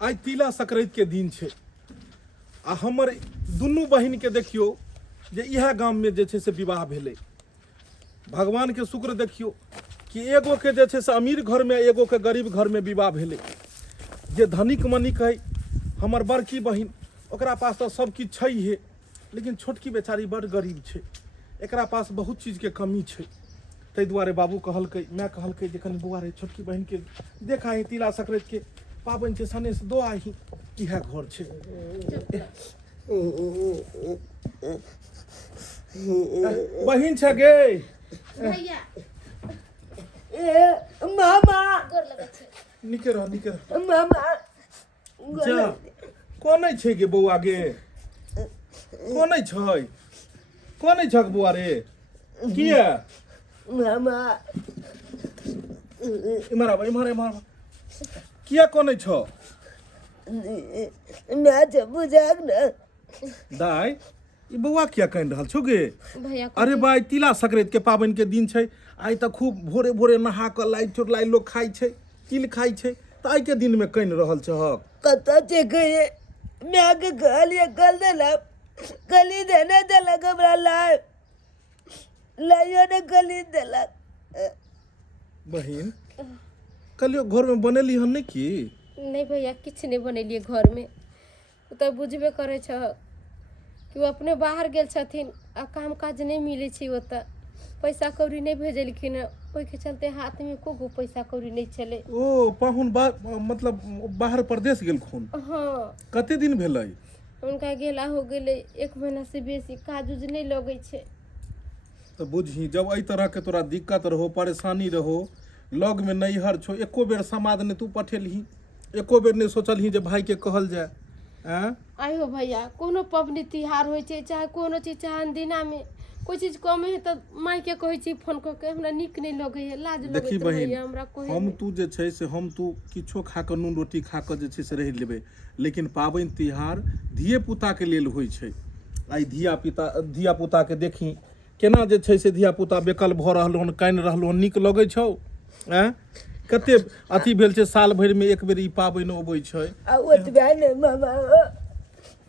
आज तिला संक्रांति के दिन छे आ हमर दुनू बहिन के देखियो जे इह गाम में जे छे से विवाह भेले। भगवान के शुक्र देखियो कि एगो के जे छे से अमीर घर में एगो के गरीब घर में विवाह भेले। जे धनिक मनिक है हमर बड़की बहिन ओकरा पास तो सब किछ छै है, लेकिन छोटकी बेचारी बड़ गरीब छे, एकरा पास बहुत चीज के कमी छे। तै दुआरे बाबू कहलकै, मैं कहलकै जे कनी बौआ रे छोटकी बहिन के देखा है तिला संक्रांति के पाबन छे सने से दो आही इह घर छे। बहिन छे गे भैया मामा गोर लगत छे। निके रह मामा जा कोनै छे गे बौआ गे, कोनै छै, कोनै छक बौआ रे किया मामा इमहर आब इमहर इमहर किया कोनै छ नाच बुझाक न दाई ई बौआ किया कहि रहल छौ गे। भैया अरे भाई तिला संक्रांति के पाबन के दिन छै, आइ त खूब भोरे भोरे नहा क लाई चोरलाई लोग खाइ छै, तिल खाइ छै, त आइ के दिन में कहि रहल छहक। कतऽ छै गए मैं के कहलिए कल देला कली देने देला हमरा लाइयो ने कली देला। बहिन कलियो घर में बनेली हन नहीं की? नहीं भैया किछ नहीं बनेलिए घर में। उ तो बुझबे करे छ कि वो अपने बाहर गेल छथिन आ काम काज नहीं मिले छै, ओतऽ पैसा कौड़ी नहीं भेजलखिन, ओहि के चलते हाथ में को पैसा कौड़ी नहीं चले। ओ पाहुन मतलब बाहर प्रदेश गेल खून? हाँ कते दिन भेलै? उनका गेला हो गेले 1 महीना से बेसी, काज उज नहीं लगे छै। तो बुझही जब एहि तरह के तोरा दिक्कत रहो परेशानी रहो, लग में नैहर छो, एको बेर समाद ने तू पठेलही, एको बेर ने सोचलही जे भाई के कहल जाए। आयो भैया कोनो पबनी तिहार होय छै चाहे कोनो चीज चाहे दिना में कोई चीज कमे है तो माई के कहै छी फोन क के हमरा निक नहीं लगे है, लाज लगे देखी छै बहिन भैया हमरा कोई हम तू जे छै से हम तू किछो खा क नून रोटी खा क जे छै से रह लेबै, लेकिन पाबनि तिहार धिये पुता के लेल होइ छै। आई धिया पुता के देखी केना जे छै से धिया पुता बेकल भ रहलो हन, कानि रहलो हन, निक लगै छौ? कते अथी भेल छै, साल भरि में एक बेर ई पाबनि अबै छै। आ ओतबे ने मामा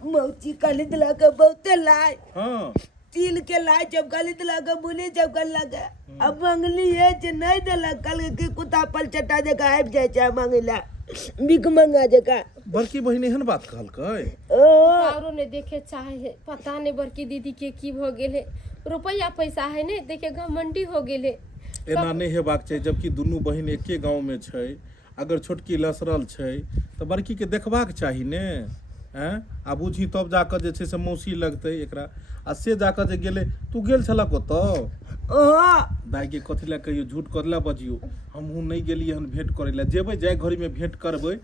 मौची कली दिला के बहुते लाय हाँ तिल के लाय जब गली दिला के बुली जब गल लगे अब मंगली है जे नहीं देला कल के कुत्ता पल चटा जगह आबि जाय छै मंगला बिक मंगा जगह। बड़की बहिन एहन बात कहलकै? औरो ने देखे चाहे है, पता नहीं बड़की दीदी के की भ गेल है, रुपया पैसा है ने देखे घमंडी हो गेल है। एना नहीं हेबाक चाहिए, जबकि दुनू बहिन एके गांव में छै, अगर छोटकी लसरल छै तो बड़की के देखबाक चाही ने। आ बुझी तब जाकर जे छै से मौसी लगतै एकरा, आ से जाकर जे गेले तू गेल छलक ओतऽ दाई के कथी लए कहियो झूठ करला बजियो, हमहूँ नहीं गेलियै हन भेंट करे ला, जेबै जाय घड़ी में भेंट करबै,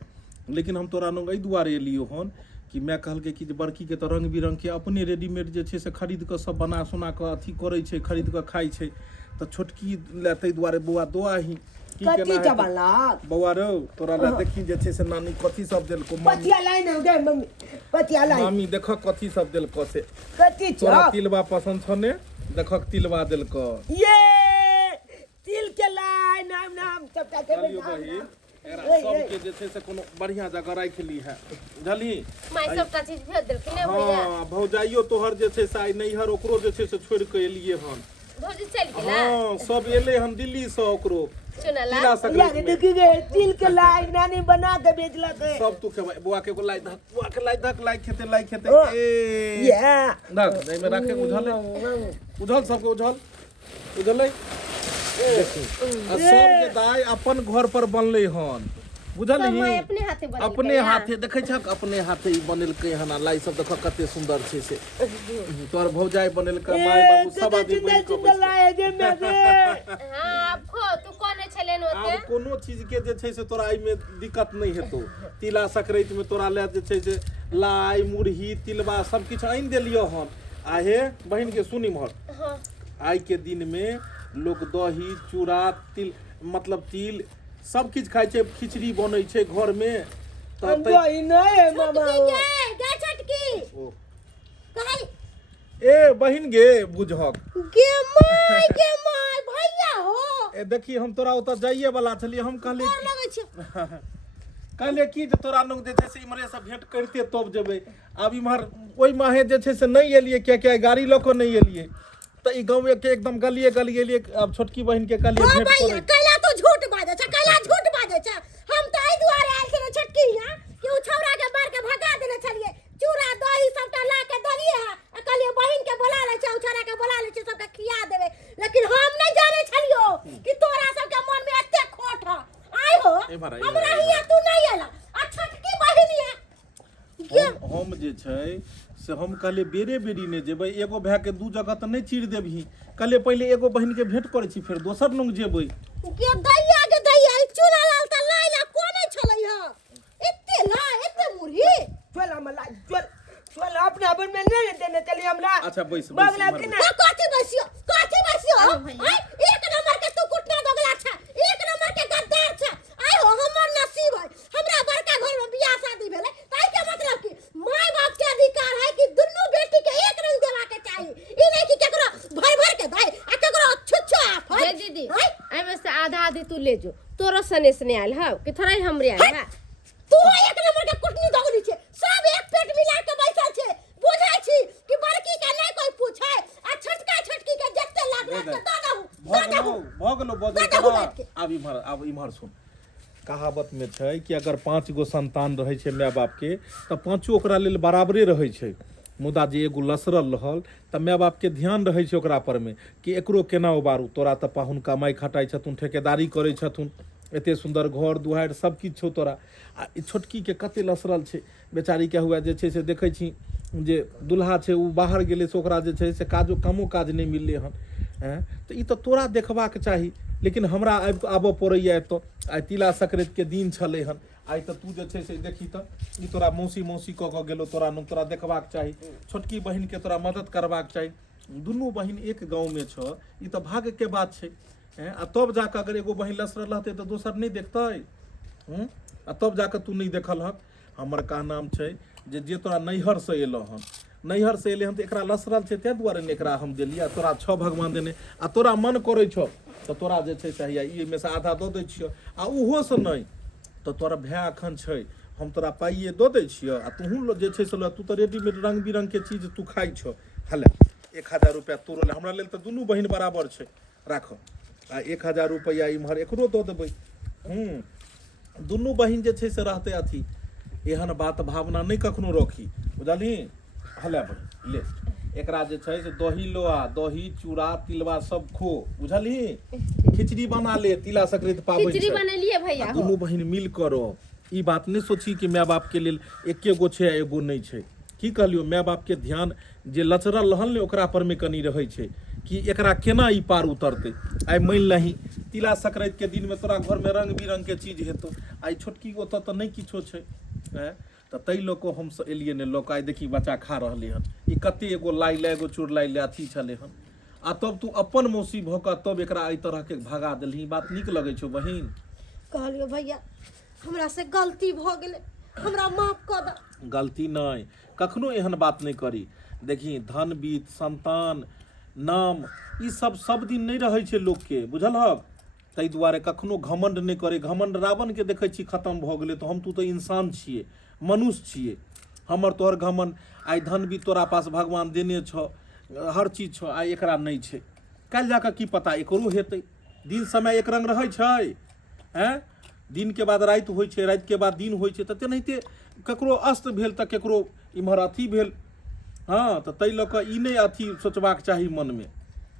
लेकिन हम तोरा लग एहि दुआरे एलियो हन कि मैं कहलकै कि जे बड़की के तो रंग बिरंग के अपने रेडीमेड जे छै से खरीद के सब बना सुना के अथी करे छै, खरीद के खाइ छै, तो छोटकी ले तै दुआरे बौआ दो आही की कथी केना जबाला बौआ रो तोरा ला देखी जे छै से नानी कथी सब देलको, पतिया लाई न गे मम्मी पतिया लाई मामी देख कथी सब देलको से कथी तोरा छ तिलवा पसंद छ ने, देखक तिलवा देलको। ये तिल के लाई नाम नाम सबटा के चलियो बहिन एकरा सब के जे छै से कोनो बढ़िया जगह राख ली है, बुझली? माई सबटा चीज भेज देलखिन ने भैया। हां भौजाइयो तोहर जे छै से आई नैहर ओकरो जे छै से छोड़ के एलिए हन। भौजी चल गेला? हां सब एले हन दिल्ली से, ओकरो सुनला तिला संक्रांति में देखी गे तिल के लाई नानी बना के बेचलक सब तू खेबै, बुआ के लाई धक, बुआ के लाई धक, लाई खेते ए या ना नहीं में राखे बुझल बुझल सबके बुझल बुझलै। देखी आ सब के दाई अपन घर पर बनले हन, बुझली? माई अपने हाथे बनेलकै, अपने हाथे देखे छक, अपने हाथे ई बनेलकै हन, लाई सब देख कते सुंदर छै से, तोर भौजाई बनेलकै, माय बाबू सब आदमी बैठ के बैठ। लाए गे मैं गे हां खो तू कोने छलेन ओते? आब कोनो चीज के जे छै से तोरा आई में दिक्कत नहीं हेतौ। तिला संक्रांति में तोरा ले जे छै से लाई मुरही तिलवा सब किछ आइन देलियो हन। आहे बहिन के सुनी मर, हां आई के दिन में लोग दही चूड़ा तिल मतलब तिल सब किछ खाइ छै, खिचड़ी बनै छै घर में। हम गई नहीं है मामा गे छोटकी ओ कहे ए बहिन गे बुझक के माय भैया हो ए देखी हम तोरा ओतऽ जाइए वाला छलिए, हम कहली लगे छै कहले की जे तोरा लोग जे छै से इम्हरे से भेंट करते तब जेबै। अब इम्हर ओइ माहे जे छै से नहीं एलिए, क्या गाड़ी लऽ कऽ नहीं एलिए। तो ई गाँव के एकदम गलिए गलिए एलिए। अब छोटकी बहन के कहलिए भेंट करे। कैला तो झूठ बाजे छै, कैला झूठ बाजे छै। हम तो एहि दुआरे आयल छलै छोटकी हियां कि उ छौरा के मार के भगा देले छलिए। चूड़ा दही सबटा ला के देलिए है, कहलिए बहिन के बोला ले छै, उ छौरा के बोला ले छै, सबके खिया देबे। लेकिन हम नहीं जाने छलियो कि तोरा सबके मन में एते खोट है। आइ हो हमरा हियां तू नहीं एला आ छोटकी बहिन है हम जे छै से हम कहले बेरे बेरी ने जेबै। एगो भाई के दू जगह तो नहीं चीर देबही। कहले पहले एगो बहन के भेंट करे छी, फिर दोसर लोग जेबै। के दैया के दैया ई चूड़ा लाल त लाइला कोने छलै ह। एते ला एते मुरही चल हमला चल अपना अपन में नहीं देने चली हमरा। अच्छा बैस बगला के ना कथी बसियो आई एक नंबर के तू कुटना दोगला छ, एक नंबर के गद्दार छ। आई हो हमर नसीब है हमरा बड़का घर में बियाह शादी भेले। ताई के मतलब कि माय बाप के अधिकार है कि दुन्नु बेटी के एक रंग देवा के चाहिए। ई नहीं कि केकरो भर भर के दाई आ केकरो छुच्छो आप जे दीदी आई में से आधा आधी तू ले जो, तोरो सने सने आयल है कि थोड़ा ही हमरे आयल है। तू एक नंबर के कुटनी दोगली छे, सब एक पेट मिला के बैठल छे। बुझाई छी कि बड़की के नहीं कोई पूछे आ छोटका छोटकी के जत्ते लाग लाग के भगलो। अब इम्हर सुन। कहावत में छै कि अगर 5 गो संतान रहे छै माय बाप के तो पांचों ओकरा लेल बराबरे रहे छै। मुदा जे एगो लसरल रहल तऽ माय बाप के ध्यान रहे छै ओकरा पर में कि एकरो केना उबारू। तोरा तऽ पाहुन कमाई खटाई छथुन, ठेकेदारी करे छथुन, एते सुंदर घर दुआरि सब किछु छौ तोरा। आ ई छोटकी के कते लसरल छै बेचारी के। हुआ जे छै से देखै छी जे दुल्हा छै उ बाहर गेलै से ओकरा जे छै से कामो काज नहीं मिलले हन। तो ई तो तोरा देखबाक चाही। लेकिन हमरा आबऽ पड़ैया एतऽ। आइ तिला संक्रांति के दिन छलै हन। आइ तऽ तू जे छै से देखी तऽ ई तोरा मौसी कऽ कऽ गेलो। तोरा देखबाक चाही, छोटकी बहिन के तोरा मदद करबाक चाही। दुनू बहिन एक गाँव में छ, ई तऽ भाग्य के बात छै। आ तब जाके अगर एगो बहिन लसरल रहतै तऽ दोसर नहीं देखतै। आ तब जाके तू नहीं देखल हक। हमर कहनाम छै जे तोरा नैहर से एलो हन, नैहर से एले हन तो एकरा लसरल छै तै दुआरे ने एकरा हम देलिए। तोरा छ भगवान देने आ तोरा मन करे छौ तो तोरा जे छै चाहिए ई में से आधा दऽ दै छियो। आ उहो से नहीं तो तोरा भाय अखन छै, हम तोरा पाइए दऽ दै छियो। आ तूहू जे छै से तू तो रेडीमेड रंग बिरंग के चीज तू खाई छो। हले 1000 रुपया तोरो ले, हमरा लेल तो दुनू बहिन बराबर छै। राखो आ 1000 रुपया इम्हर एकरो दऽ देबै। दुनू बहिन जे छै से रहते अथी एहन बात भावना नहीं कखनो रखी, बुझली। हले बहिन ले एकरा जे छै से दही लोआ, दही चूड़ा तिलवा सब खो, बुझली। खिचड़ी बना ले, तिला संक्रांति पाबनि खिचड़ी बनेलिए भैया। दुनू बहिन मिल कर रहो। ई बात नहीं सोची कि माय बाप के लेल एके गो छै एगो नहीं छै। की कहलियो माय बाप के ध्यान जे लचरल रहल ने ओकरा पर में कनी रहे छै कि एकरा केना ई पार उतरते। आई मान लही तिला संक्रांति के दिन में तोरा घर में रंग बिरंग के चीज हेतौ। आई छोटकी ओतऽ तऽ नहीं किछो छै। तो तै लोग को हम एलिए ने लोग आई देखी बच्चा खा रहले हन। ई कते एगो लाई ले एगो चूड़ लाई ले अथी छले हन। आ तब तू अपन मौसी भऽ कऽ तब एकरा एहि तरह के भगा देलही। बात नीक लगे छौ बहिन? कहलियो भैया हमरा से गलती भ गेले, हमरा माफ कर द। गलती नहीं, कखनो एहन बात नहीं करी। देखी धन बीत संतान नाम ई सब दिन नहीं रहे छै लोग के, बुझलहक। ताहि दुआरे कखनो घमंड नहीं करे। घमंड रावण के देखे छी खत्म भ गेले। तो हम तू तो इंसान छिए, मनुष्य छिए। हमर तोहर घमंड आई धन भी तोरा पास भगवान देने छ, हर चीज छ, आई एकरा नहीं छै। काल्हि जाके की पता एकरो हेतै। दिन समय एक रंग रहै छै। दिन के बाद राति होइ छै, राति के बाद दिन होइ छै। तऽ तेनाहिते ककरो अस्त भेल तऽ ककरो इम्हर अथी भेल। हाँ तऽ ताहि लऽ कऽ ई नहि अथी सोचबाक चाही मन में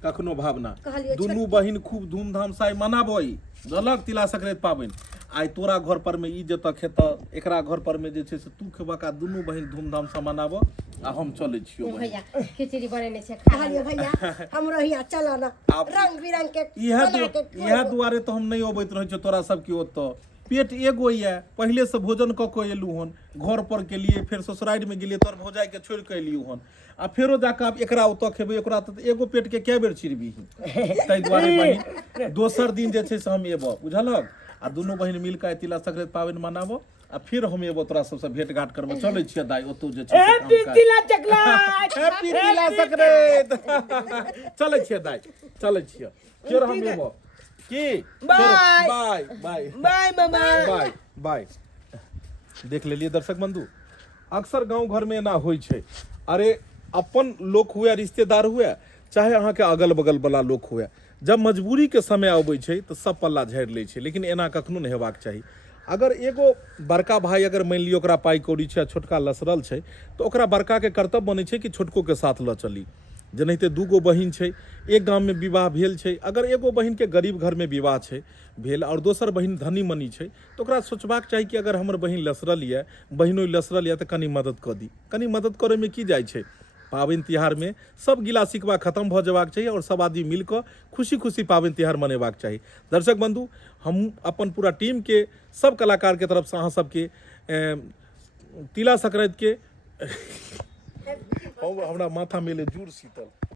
कखनो भावना। दुनू बहिन खूब धूमधाम से मनाबई अलग तिला संक्रांति पाबनि। आई तोरा घर पर में ई जतऽ खेत एकरा घर पर में जे छै से तू खेबक। आ दुनू बहिन धूमधाम से मनाबो। आ हम चले छियो भैया खिचड़ी बनेने छै खा कहलियो भैया हमरो हिया चल ना रंग बिरंग के इएह दुआरे तो हम नहीं अबैत रहे छौ तोरा सबके ओतऽ। पेट एगो ये, पहले से भोजन कऽ के एलू हन घर पर के लिए, फिर ससुराइड में गेलिए तोर भौजाई के छोड़ के एलियू हन। आ फेरो जाके आब एकरा ओतऽ खेबै। ओकरा तऽ एगो पेट के कै बेर चिरबी। ताहि दुआरे बहिन दोसर दिन जे छै से हम एबो, बुझलक। आ दुनू बहिन मिल के तिला संक्रांति पाबनि मनाबो। आ फिर हम एबो तोरा सबसे भेंट घाट करबो। चलै छियै दाई ओतौ जे छै हैप्पी तिला संक्रांति, हैप्पी तिला संक्रांति। चलै छियै दाई, चलै छियै। फेर हम एबो की। बाय बाय बाय बाय मामा बाय बाय। देख लेलिए दर्शक बंधु, अक्सर गांव घर में एना होइ छै। अरे अपन लोक हुए, रिश्तेदार हुए, चाहे अहाँ के अगल बगल वाला लोक हुए, जब मजबूरी के समय अबै छै तो सब पल्ला झाड़ि लै छै। लेकिन एना कखनो नहीं हेबाक चाही। अगर एगो बड़का भाई अगर मान लियो ओकरा पाई कौड़ी छै, छोटका लसरल छै, तो ओकरा बड़का के कर्तव्य बनै छै कि छोटको के साथ ल चली। जेनाहिते दूगो बहिन छै, एक गाम में विवाह भेल छै, अगर एगो बहिन के गरीब घर में विवाह छै भेल और दोसर बहिन धनी मनी छै, तो ओकरा सोचबाक चाही कि अगर हमर बहिन लसरल ये, बहिनो लसरल ये, तो कनी मदद कऽ दी। कनी मदद करे में की जाइ छै। पाबनि तिहार में सब गिला सिकवा खत्म भऽ जेबाक चाहिए और सब आदमी मिलकर खुशी खुशी पाबनि तिहार मनेबाक चाही। दर्शक बंधु, हम अपन पूरा टीम के सब कलाकार के तरफ से अहाँ सबके तिला संक्रांति के हमरा माथा में ले जुड़ शीतल।